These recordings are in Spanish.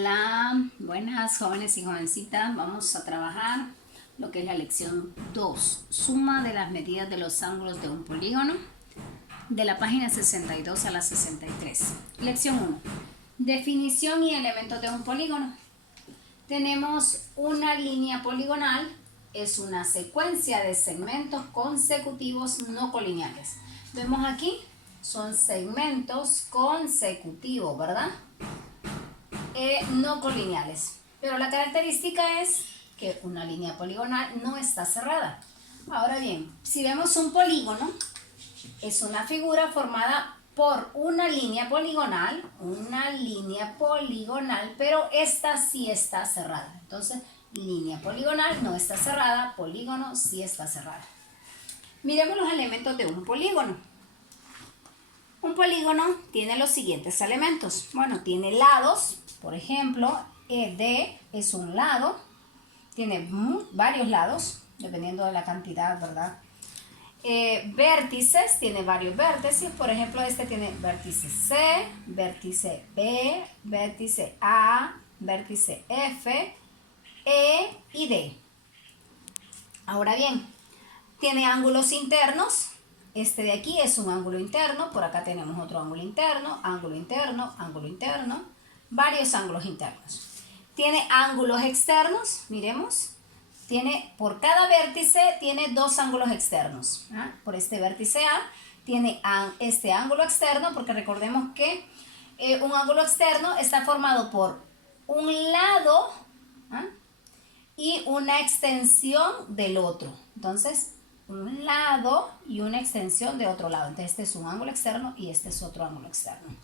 Hola, buenas jóvenes y jovencitas. Vamos a trabajar lo que es la lección 2, suma de las medidas de los ángulos de un polígono, de la página 62 a la 63. Lección 1, definición y elementos de un polígono. Tenemos una línea poligonal, es una secuencia de segmentos consecutivos no colineales. Vemos aquí, son segmentos consecutivos, ¿verdad? No colineales, pero la característica es que una línea poligonal no está cerrada. Ahora bien, si vemos un polígono, es una figura formada por una línea poligonal, pero esta sí está cerrada. Entonces, línea poligonal no está cerrada, polígono sí está cerrada. Miremos los elementos de un polígono. Un polígono tiene los siguientes elementos. Bueno, tiene lados. Por ejemplo, ED es un lado, tiene varios lados, dependiendo de la cantidad, ¿verdad? Vértices, tiene varios vértices, por ejemplo, este tiene vértice C, vértice B, vértice A, vértice F, E y D. Ahora bien, tiene ángulos internos. Este de aquí es un ángulo interno, por acá tenemos otro ángulo interno, ángulo interno, ángulo interno, varios ángulos internos. Tiene ángulos externos, miremos, por cada vértice tiene dos ángulos externos. Por este vértice A tiene este ángulo externo, porque recordemos que un ángulo externo está formado por un lado y una extensión del otro. Entonces, un lado y una extensión de otro lado. Entonces, este es un ángulo externo y este es otro ángulo externo.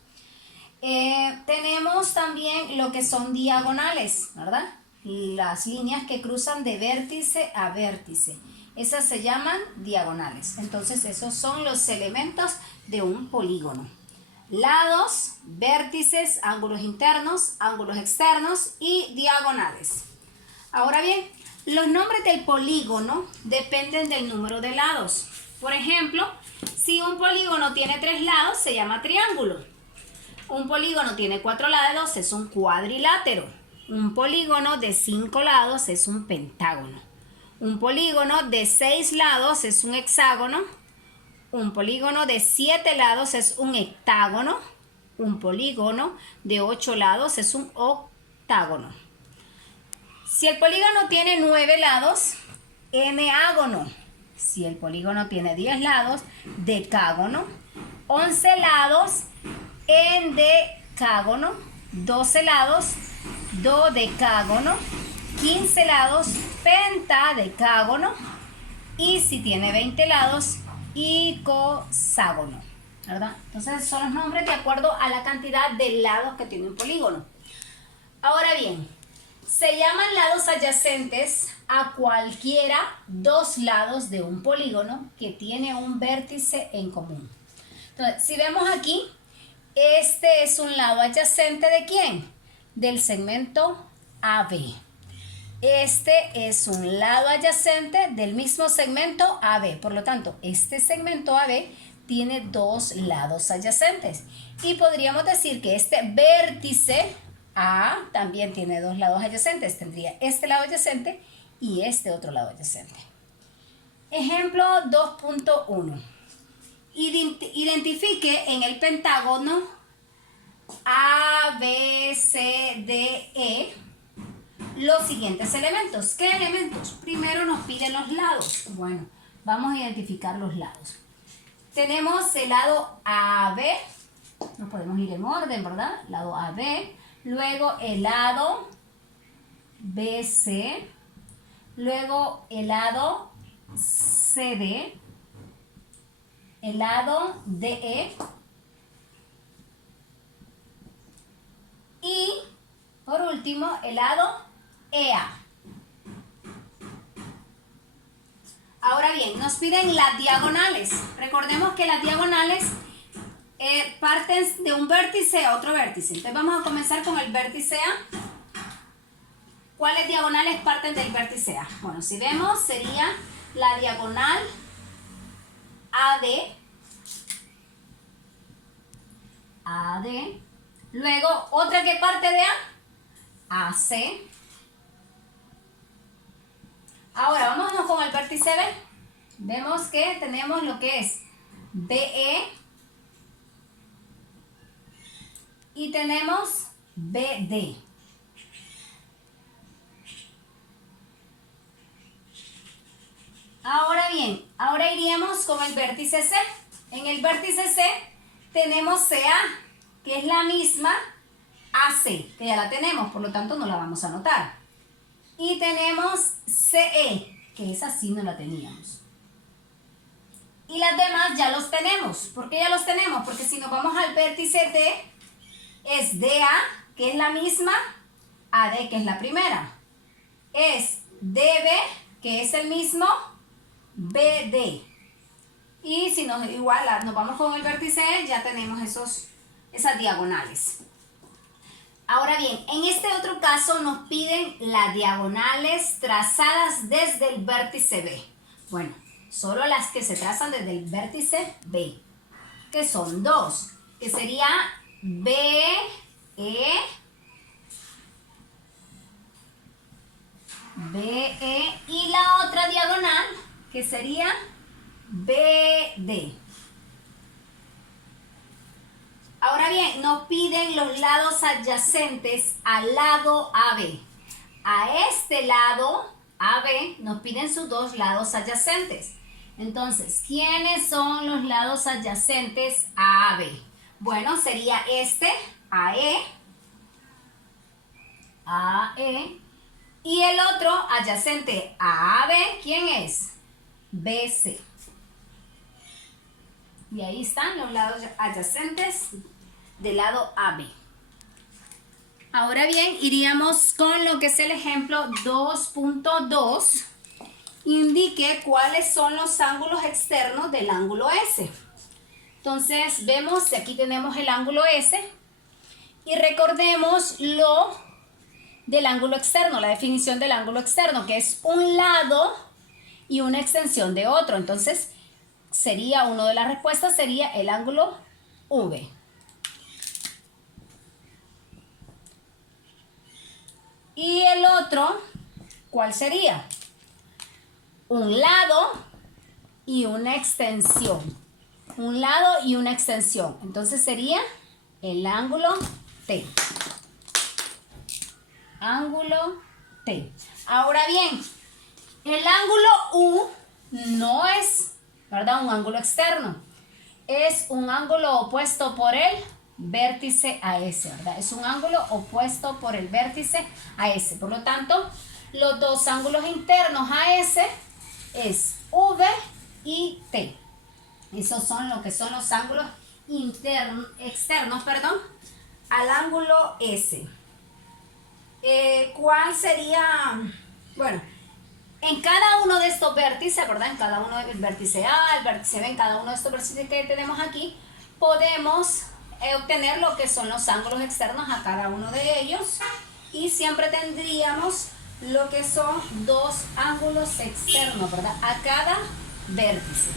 Tenemos también lo que son diagonales, ¿verdad? Las líneas que cruzan de vértice a vértice. Esas se llaman diagonales. Entonces, esos son los elementos de un polígono. Lados, vértices, ángulos internos, ángulos externos y diagonales. Ahora bien, los nombres del polígono dependen del número de lados. Por ejemplo, si un polígono tiene 3 lados, se llama triángulo. Un polígono tiene 4 lados, es un cuadrilátero. Un polígono de 5 lados es un pentágono. Un polígono de 6 lados es un hexágono. Un polígono de 7 lados es un heptágono. Un polígono de 8 lados es un octágono. Si el polígono tiene 9 lados, enágono. Si el polígono tiene 10 lados, decágono. 11 lados, endecágono. 12 lados, dodecágono. 15 lados, pentadecágono. Y si tiene 20 lados, icoságono, ¿verdad? Entonces son los nombres de acuerdo a la cantidad de lados que tiene un polígono. Ahora bien, se llaman lados adyacentes a cualquiera dos lados de un polígono que tiene un vértice en común. Entonces, si vemos aquí, este es un lado adyacente ¿de quién? Del segmento AB. Este es un lado adyacente del mismo segmento AB. Por lo tanto, este segmento AB tiene dos lados adyacentes. Y podríamos decir que este vértice A también tiene dos lados adyacentes. Tendría este lado adyacente y este otro lado adyacente. Ejemplo 2.1. Identifique en el pentágono A, B, C, D, E los siguientes elementos. ¿Qué elementos? Primero nos piden los lados. Bueno, vamos a identificar los lados. Tenemos el lado AB. Nos podemos ir en orden, ¿verdad? Lado AB. Luego el lado BC, luego el lado CD, el lado DE y por último el lado EA. Ahora bien, nos piden las diagonales. Recordemos que las diagonales parten de un vértice a otro vértice. Entonces vamos a comenzar con el vértice A. ¿Cuáles diagonales parten del vértice A? Bueno, si vemos, sería la diagonal AD. Luego, otra que parte de A, AC. Ahora vámonos con el vértice B. Vemos que tenemos lo que es BE y tenemos BD. Ahora bien, ahora iríamos con el vértice C. En el vértice C tenemos CA, que es la misma AC, que ya la tenemos, por lo tanto no la vamos a anotar. Y tenemos CE, que esa sí no la teníamos. Y las demás ya los tenemos. ¿Por qué ya los tenemos? Porque si nos vamos al vértice D, es DA, que es la misma AD, que es la primera. Es DB, que es el mismo BD. Y si nos vamos con el vértice E, ya tenemos esas diagonales. Ahora bien, en este otro caso nos piden las diagonales trazadas desde el vértice B. Bueno, solo las que se trazan desde el vértice B, que son dos, que sería BE, BE y la otra diagonal, que sería BD. Ahora bien, nos piden los lados adyacentes al lado AB. A este lado, AB, nos piden sus dos lados adyacentes. Entonces, ¿quiénes son los lados adyacentes a AB? Bueno, sería este, AE, y el otro adyacente a AB, ¿quién es? BC. Y ahí están los lados adyacentes del lado AB. Ahora bien, iríamos con lo que es el ejemplo 2.2. Indique cuáles son los ángulos externos del ángulo S. Entonces, vemos que aquí tenemos el ángulo S. Y recordemos lo del ángulo externo, la definición del ángulo externo, que es un lado y una extensión de otro. Entonces, una de las respuestas sería el ángulo V. Y el otro, ¿cuál sería? Un lado y una extensión. Un lado y una extensión. Entonces sería el ángulo T. Ángulo T. Ahora bien, el ángulo U no es, ¿verdad?, un ángulo externo. Es un ángulo opuesto por el vértice a S, ¿verdad? Es un ángulo opuesto por el vértice a S. Por lo tanto, los dos ángulos internos a S es V y T. Esos son lo que son los ángulos externos al ángulo S. ¿Cuál sería? Bueno, en cada uno de estos vértices, ¿verdad? En cada uno del vértice A, el vértice B, en cada uno de estos vértices que tenemos aquí, podemos obtener lo que son los ángulos externos a cada uno de ellos. Y siempre tendríamos lo que son dos ángulos externos, ¿verdad?, a cada vértice.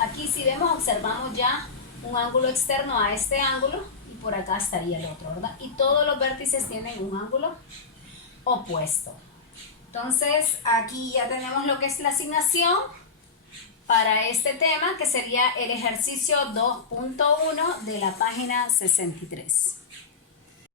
Aquí si vemos, observamos ya un ángulo externo a este ángulo y por acá estaría el otro, ¿verdad? Y todos los vértices tienen un ángulo opuesto. Entonces, aquí ya tenemos lo que es la asignación para este tema, que sería el ejercicio 2.1 de la página 63.